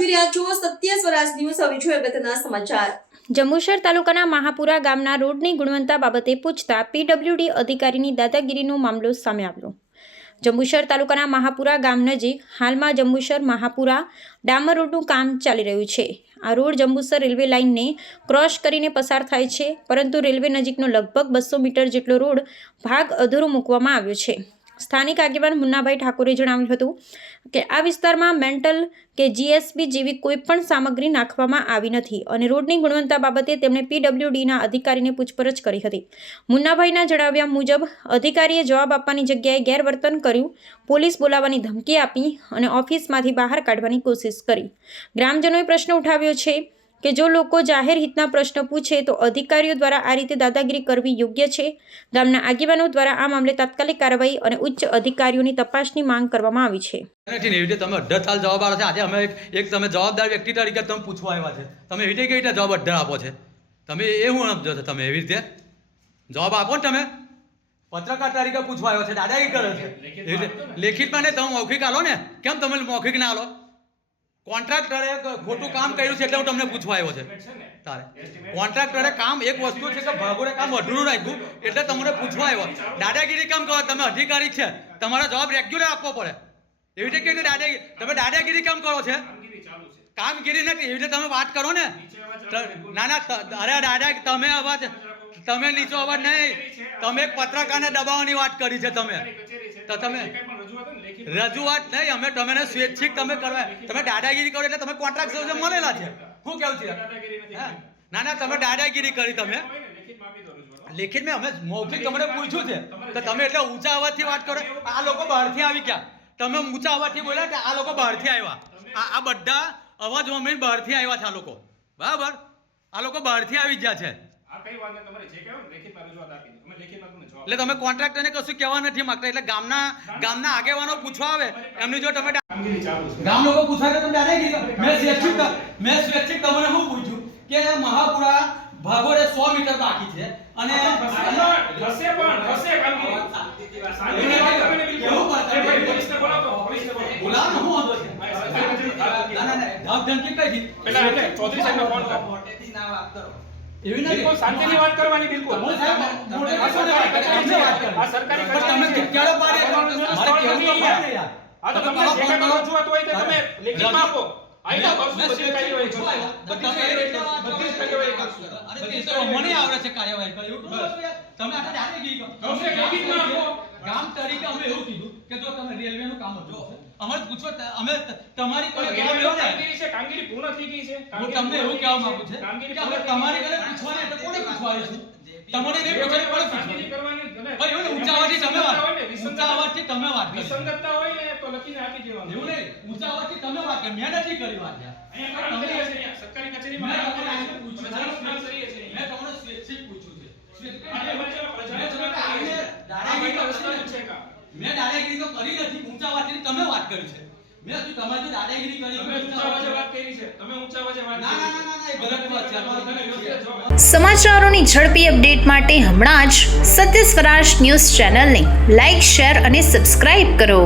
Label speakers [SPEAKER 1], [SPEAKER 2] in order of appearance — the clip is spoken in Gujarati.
[SPEAKER 1] સત્ય સ્વરાજ ન્યૂઝ હવે જોઈએ અગત્યના સમાચાર.
[SPEAKER 2] જંબુસર તાલુકાના મહાપુરા ગામના રોડની ગુણવત્તા બાબતે પૂછતા પીડબ્લ્યુડી અધિકારીની દાદાગીરીનો મામલો સામે આવ્યો. જંબુસર તાલુકાના મહાપુરા ગામ નજીક હાલમાં જંબુસર મહાપુરા ડામર રોડનું કામ ચાલી રહ્યું છે. આ રોડ જંબુસર રેલવે લાઇનને ક્રોસ કરીને પસાર થાય છે, પરંતુ રેલવે નજીકનો લગભગ બસો મીટર જેટલો રોડ ભાગ અધૂરો મૂકવામાં આવ્યો છે. સ્થાનિક આગેવાન મુન્નાભાઈ ઠાકોરે જણાવ્યું હતું કે આ વિસ્તારમાં મેન્ટલ કે જીએસબી જેવી કોઈપણ સામગ્રી નાખવામાં આવી નથી અને રોડની ગુણવત્તા બાબતે તેમણે પીડબ્લ્યુડીના અધિકારીને પૂછપરછ કરી હતી. મુન્નાભાઈના જણાવ્યા મુજબ, અધિકારીએ જવાબ આપવાની જગ્યાએ ગેરવર્તન કર્યું, પોલીસ બોલાવવાની ધમકી આપી અને ઓફિસમાંથી બહાર કાઢવાની કોશિશ કરી. ગ્રામજનોએ પ્રશ્ન ઉઠાવ્યો છે કે જો લોકો જાહેર હિતના પ્રશ્ન પૂછે તો અધિકારીઓ દ્વારા આ રીતે દાદાગીરી કરવી યોગ્ય છે? ગામના આગેવાનો દ્વારા આ મામલે તાત્કાલિક કાર્યવાહી અને ઉચ્ચ અધિકારીઓની તપાસની માંગ કરવામાં આવી છે.
[SPEAKER 3] એવી રીતે તમે અઢાર સાલ જવાબ આવે છો. આજે અમે એક તમે જવાબદાર વ્યક્તિ તરીકે તમે પૂછવા આવ્યા છે. તમે એવી રીતે કેવી રીતે જવાબ અઢાર આપો છે? તમે એ હું સમજો છો તમે એવી રીતે? જવાબ આપો ને તમે. પત્રકાર તરીકે પૂછવા આવ્યો છે, દાદાગીરી કરે છે. લેખિતમાં ને તમે મૌખિક આલો ને. કેમ તમે મૌખિક ના આલો? કોન્ટ્રાક્ટરે ખોટું કામ કર્યું છે એટલે હું તમને પૂછવા આવ્યો છે તારે. કોન્ટ્રાક્ટરે કામ એક વસ્તુ છે કે ભાગોરે કામ અઢળું રાખ્યું એટલે તમને પૂછવા આવ્યો. દાદાગીરી કેમ કરો? તમે અધિકારી છે. તમારો જવાબ રેગ્યુલર આપવો પડે. એવી રીતે કે દાદાગીરી તમે દાદાગીરી કેમ કરો છે? કામગીરી નથી. એવી રીતે તમે વાત કરો ને. ના ના અરે દાદા તમે અવાજ તમે નીચો અવાજ નહીં. તમે એક પત્રકારને દબાવવાની વાત કરી છે તમે. તો તમે રજૂઆત નહીં અમે તમે સ્વૈચ્છિક તમે કરવા તમે દાદાગીરી કરો એટલે તમે કોન્ટ્રાક્ટ સૌ મળેલા છે. હું કેવું છે? ના ના તમે દાદાગીરી કરી તમે. લેખિત મેં અમે મૌખિક તમને પૂછ્યું છે. તો તમે એટલે ઊંચા અવાજથી વાત કરો. આ લોકો બહારથી આવી ગયા. તમે ઊંચા અવાજથી બોલ્યા કે આ લોકો બહારથી આવ્યા. આ આ બધા અવાજ અમે બહારથી આવ્યા છે આ લોકો. બરાબર? આ લોકો બહારથી આવી ગયા છે.
[SPEAKER 4] આ તમે કહેવું ને લેખિતમાં રજૂઆત આપી દો. અમે લેખિતમાં તમને જવાબ
[SPEAKER 3] એટલે તમે કોન્ટ્રાક્ટરને કશું કહેવા નથી માંગતા એટલે ગામના ગામના આગેવાનો પૂછવા આવે. એમની જો તમે ગામ લોકો પૂછાય તો તમે મેં સ્વૈચ્છિક મેં સ્વૈચ્છિક તમને હું પૂછ્યું? કે મહાપુરા ભાગોળે 100 મીટર બાકી છે અને
[SPEAKER 4] પણ બોલાવો
[SPEAKER 3] ને? ના કઈ?
[SPEAKER 4] પેલા એટલે ચૌધરી સાહેબ ફોન કરો.
[SPEAKER 3] એવી નથી.
[SPEAKER 4] શાંતિની વાત કરવાની બિલકુલ.
[SPEAKER 3] સાહેબ,
[SPEAKER 4] આ સરકારી
[SPEAKER 3] તમે ક્યારે પાડે? મારે તો પડે યાર.
[SPEAKER 4] આ તો
[SPEAKER 3] તમે
[SPEAKER 4] જે કાંઈ રજૂઆત હોય તે તમે લેખિતમાં આપો.
[SPEAKER 3] મને આવડે છે. કાર્યવાહી. તમે
[SPEAKER 4] આપો.
[SPEAKER 3] ગામ તરીકે અમે એવું કીધું કે જો તમે રેલવેનું કામ જો અમે પૂછો અમે તમારી કોઈ ને
[SPEAKER 4] કામગીરી પૂર્ણ થઈ ગઈ છે.
[SPEAKER 3] હું તમને એવું કહેવા માંગુ છું.
[SPEAKER 4] કામગીરી
[SPEAKER 3] કે
[SPEAKER 4] હવે
[SPEAKER 3] તમારી ઘરે પૂછવાને તો કોને પૂછવા આવીશું તમારે નહીં પૂછે કોને
[SPEAKER 4] કામગીરી કરવાની
[SPEAKER 3] ભાઈ એવું ઊંચા અવાજથી તમે વાત ઊંચા અવાજથી તમે વાત કરી.
[SPEAKER 4] વિસંગતતા હોય ને તો લખીને આપી દેવાનું.
[SPEAKER 3] એવું નહીં. ઊંચા અવાજથી તમે વાત કરી. મેં નથી કરી વાત યાર.
[SPEAKER 4] અહીંયા કામ કરીએ છીએ. સરકારી કચેરીમાં
[SPEAKER 3] મેં
[SPEAKER 4] કામ છીએ.
[SPEAKER 3] પૂછ્યું.
[SPEAKER 4] અમે કામ
[SPEAKER 3] મેં તમને સ્વૈચ્છિક પૂછ્યું છે. મેં
[SPEAKER 4] છે
[SPEAKER 3] દાદાગીરી તો કરી નથી. ઊંચા અવાજથી તમે વાત કરી છે. મેં તું તમારી દાદાગીરી કરી.
[SPEAKER 4] તમે ઊંચા અવાજે વાત કરી છે. તમે ઊંચા અવાજે વાત
[SPEAKER 3] ના ના ના ના એ ગલત વાત છે તમારી
[SPEAKER 4] યોગ્ય
[SPEAKER 5] સમાચારોની ઝડપી અપડેટ માટે હમણાં જ સત્ય સ્વરાજ ન્યૂઝ ચેનલને લાઇક શેર અને સબસ્ક્રાઇબ કરો.